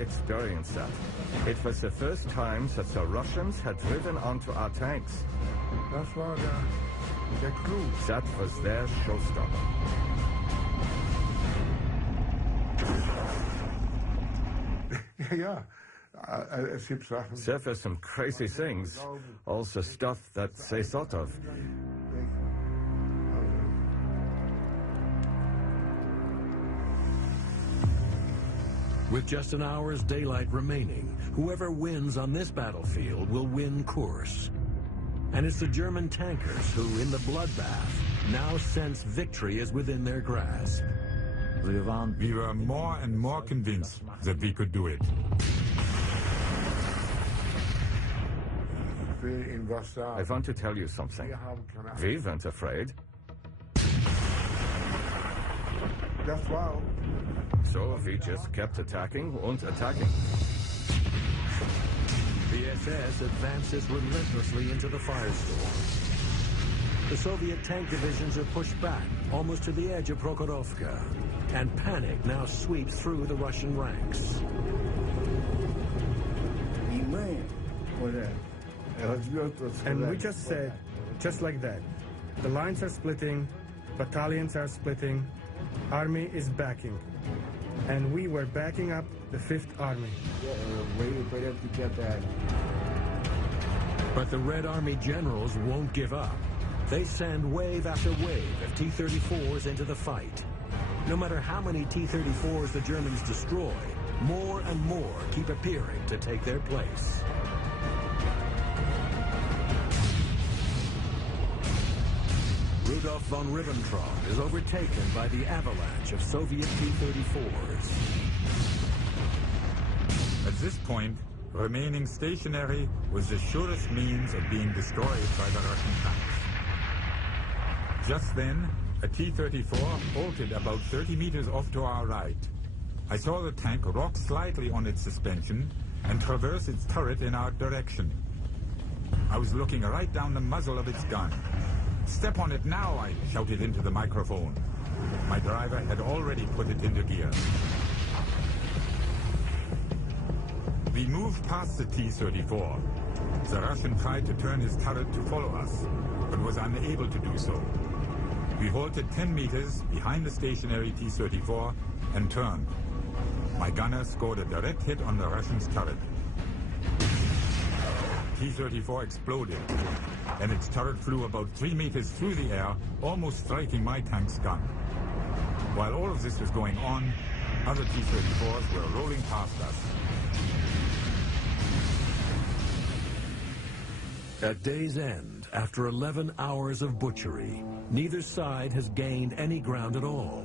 experienced that. It was the first time that the Russians had driven onto our tanks. Das war der Clou. That was their showstopper. Ja, es gibt Sachen. There were some crazy things, also stuff that they thought of. With just an hour's daylight remaining, whoever wins on this battlefield will win Kursk. And it's the German tankers who, in the bloodbath, now sense victory is within their grasp. We were more and more convinced that we could do it. I want to tell you something. We weren't afraid. So we just kept attacking and attacking. The SS advances relentlessly into the firestorm. The Soviet tank divisions are pushed back, almost to the edge of Prokhorovka, and panic now sweeps through the Russian ranks. And we just said, just like that, the lines are splitting, battalions are splitting, army is backing. And we were backing up the 5th Army. But the Red Army generals won't give up. They send wave after wave of T-34s into the fight. No matter how many T-34s the Germans destroy, more and more keep appearing to take their place. Rudolf von Ribbentrop is overtaken by the avalanche of Soviet T-34s. At this point, remaining stationary was the surest means of being destroyed by the Russian tanks. Just then, a T-34 halted about 30 meters off to our right. I saw the tank rock slightly on its suspension and traverse its turret in our direction. I was looking right down the muzzle of its gun. "Step on it now," I shouted into the microphone. My driver had already put it into gear. We moved past the T-34. The Russian tried to turn his turret to follow us, but was unable to do so. We halted 10 meters behind the stationary T-34 and turned. My gunner scored a direct hit on the Russian's turret. T-34 exploded, and its turret flew about 3 meters through the air, almost striking my tank's gun. While all of this was going on, other T-34s were rolling past us. At day's end, after 11 hours of butchery, neither side has gained any ground at all.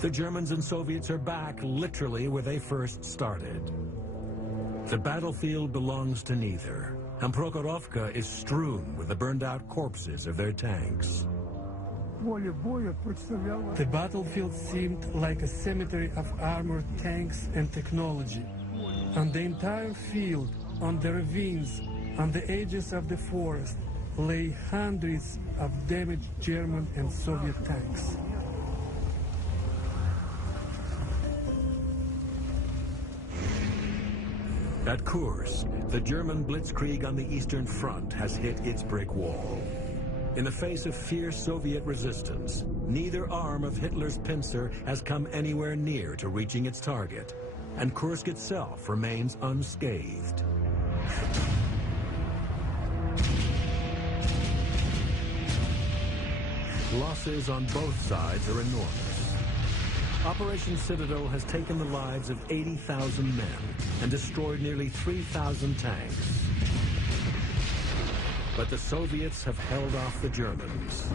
The Germans and Soviets are back literally where they first started. The battlefield belongs to neither, and Prokhorovka is strewn with the burned-out corpses of their tanks. The battlefield seemed like a cemetery of armored tanks and technology. On the entire field, on the ravines, on the edges of the forest, lay hundreds of damaged German and Soviet tanks. At Kursk, the German blitzkrieg on the Eastern Front has hit its brick wall. In the face of fierce Soviet resistance, neither arm of Hitler's pincer has come anywhere near to reaching its target, and Kursk itself remains unscathed. Losses on both sides are enormous. Operation Citadel has taken the lives of 80,000 men and destroyed nearly 3,000 tanks. But the Soviets have held off the Germans.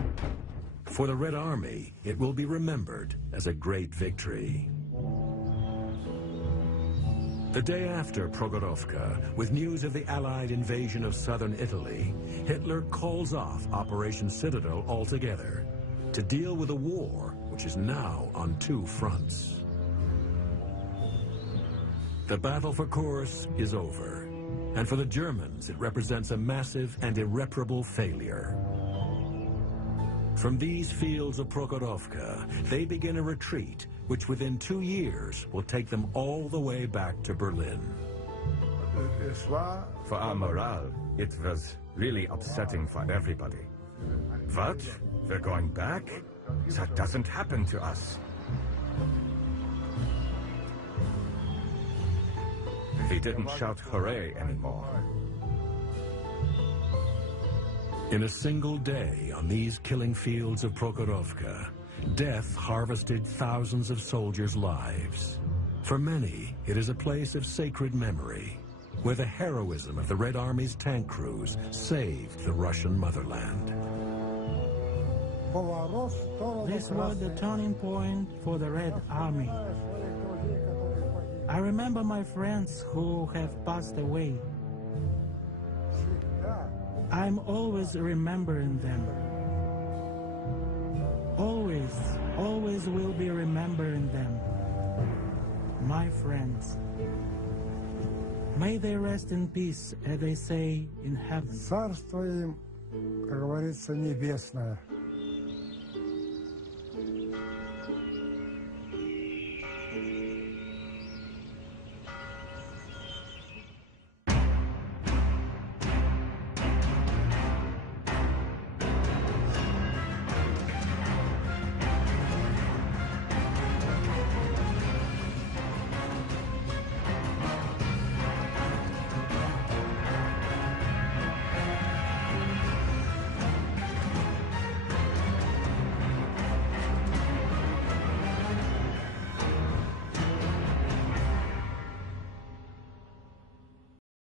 For the Red Army, it will be remembered as a great victory. The day after Prokhorovka, with news of the Allied invasion of southern Italy, Hitler calls off Operation Citadel altogether to deal with a war which is now on two fronts. The battle for Kursk is over, and for the Germans it represents a massive and irreparable failure. From these fields of Prokhorovka, they begin a retreat, which within 2 years will take them all the way back to Berlin. For our morale, it was really upsetting for everybody. What? We're going back? That doesn't happen to us. We didn't shout hooray anymore. In a single day on these killing fields of Prokhorovka, death harvested thousands of soldiers' lives. For many, it is a place of sacred memory, where the heroism of the Red Army's tank crews saved the Russian motherland. This was the turning point for the Red Army. I remember my friends who have passed away. I'm always remembering them. Always, always will be remembering them. My friends. May they rest in peace, as they say in heaven. Царство им, как говорится, небесное.